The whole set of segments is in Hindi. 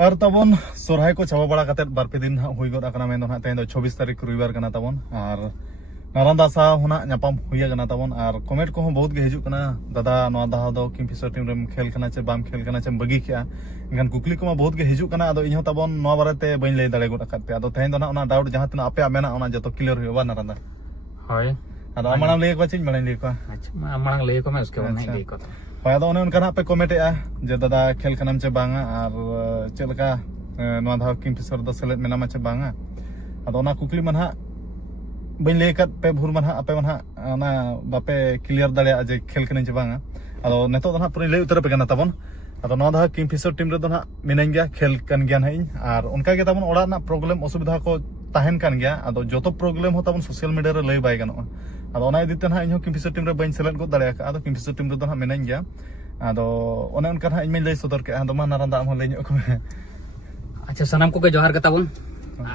और तबन सोरहाय को चाबा बड़ा काते बार पे दिन हुई गद आकना मेन दो तेन 24 तारीख रविवार कना तबन और नारायण सा होना नापाम हुई गना तबन और कमेंट को बहुत गे हिजुक कना दादा नवा दाहा दो किंगफिशर टीम रेम खेल कना चे बाम खेल कना चे बगी किया इनखान कुकली को बहुत गे हिजुक कना अदो इहो तबन नवा बारेते बइन लay दाड़े गद आकात पे अदो तेन दो ना डाउट जहां तना आपे मेना ओना जतो क्लियर हुआ नारायण दा होय अदो अमणाम लay को चिन मणाई लay को अच्छा मांग लay को मैं उसके बाद नहीं लay को होय अदो उनका ना पे कमेंट ए जे दादा खेल कनाम चे बांगा और चेलका नवा धा किंगफिशर दो सेलेट मेना मा चे बांगा अदो ओना कुकली मनहा बइन लay kat पे भूर मनहा आपे मनहा ना बापे क्लियर दाड़े जे खेल कने जे बांगा अदो नेतो दना पुरी लay उतर पे कना तबन अदो नवा धा किंगफिशर टीम रे दो ना मिनाइन गया खेल कन गया हई और उनका के तबन ओड़ा ना प्रॉब्लम असुविधा को ताहेन कन गया अदो जोतो प्रॉब्लम हो तबन सोशल मीडिया रे लay बाय गनो अदो ओना इदिते ना इहो किंगफिशर टीम रे बइन सेलेक्ट को दाड़े का अदो किंगफिशर टीम रे दो ना मिनाइन गया अदो ओने उनका ना इन लay सदर के अदो मा नारायण दा हम लay ᱧᱚᱜ को अच्छा सनाम को के जोहार का तबन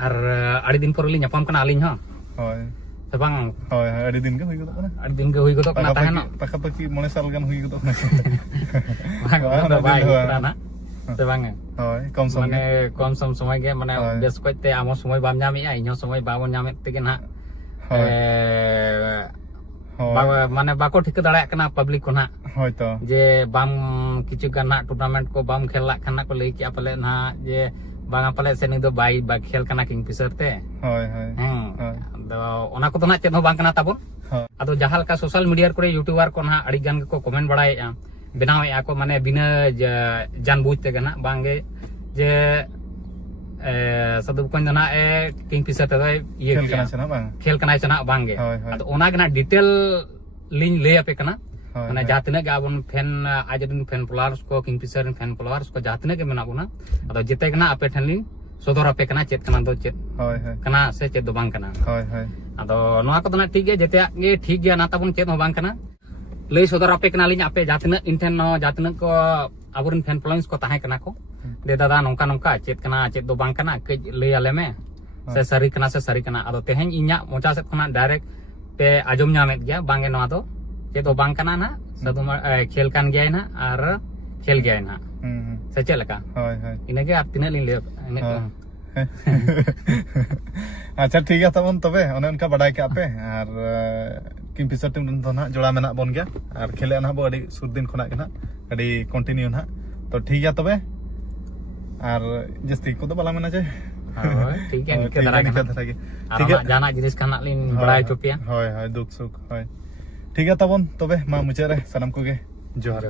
और आड़ी दिन पर ली ᱧᱟᱯᱟᱢ ᱠᱟᱱᱟ ᱟᱹᱞᱤᱧ ᱦᱚᱸ होय से बांग होय आड़ी दिन के हुई गदो ना आड़ी दिन के हुई गदो कना ताहेन पाखा पाखी मोने साल गान हुई गदो ना बांग बाय हुई ना से बांग होय कम समय माने कम सम समय के माने बेस कोते आमो समय बाम ᱧᱟᱢᱮᱜᱼᱟ इहो समय बाबन ᱧᱟᱢᱮᱫ तेगे ना माने बाको ठिक दाड़ाया कना पब्लिक को ना होय तो जे बाम किछु गान ना टूर्नामेंट को बाम खेलला खाना को लई किया पले ना जे बांगा पले से नि दो बाई बा खेल कना किंगफिशर ते होय होय दो ओना को तो ना चेत हो बांग कना ताबो अदो जहाल का सोशल मीडिया करे यूट्यूबर को ना अड़ी गान को कमेंट बड़ाएआ बनावेआ को माने बिना जान बुझ ते गना बांगे जे सदु को ना किंगफिशर ते ये खेल कना छना बांग खेल कना छना बांगे अदो ओना गना डिटेल लिंक ले आपे कना माने जातने के आबन फैन आजदिन फैन फॉलोअर्स को किंगफिशर फैन फॉलोअर्स को जातने के मेना बुना अदो जिते कना आपे ठनलिन सदर आपे कना चेत कना दो चेत होय होय कना से चेत दो बांग कना होय होय अदो नोआ को ना ठीक है जेते गे ठीक गया ना ताबन चेत हो बांग कना लई सदर आपे कना लिन आपे जातने इंटेन नो जातने को आबुरन फैन फॉलोइंग्स को ताहे कना को दे दादा नोंका नोंका चेत कना चेत दो बांग कना के लई आले में से सरी कना अदो तेहेन इन्या मोचा से खना डायरेक्ट पे आजम ᱧᱟᱢᱮᱫ गया बांगे नोआ दो चेत दो बांग कना ना सदु खेल कान गया ना और खेल गया ना से चेत लका होय होय इनेगे आप तिना लिन ले अच्छा ठीक है तबन तबे ओने उनका बड़ाई के आपे और किंगफिशर टीम तो ना जोड़ा मेना बन गया और खेले ना बो अड़ी सुर दिन खना के ना अड़ी कंटिन्यू ना तो ठीक है तबे और जस्ती को तो बाला मेना जे ठीक है निके दरा के ठीक है जाना जिनिस खाना लिन बड़ाई चोपिया होय होय दुख सुख होय ठीक है तबन तबे मा मुचे रे सलाम को गे जोहार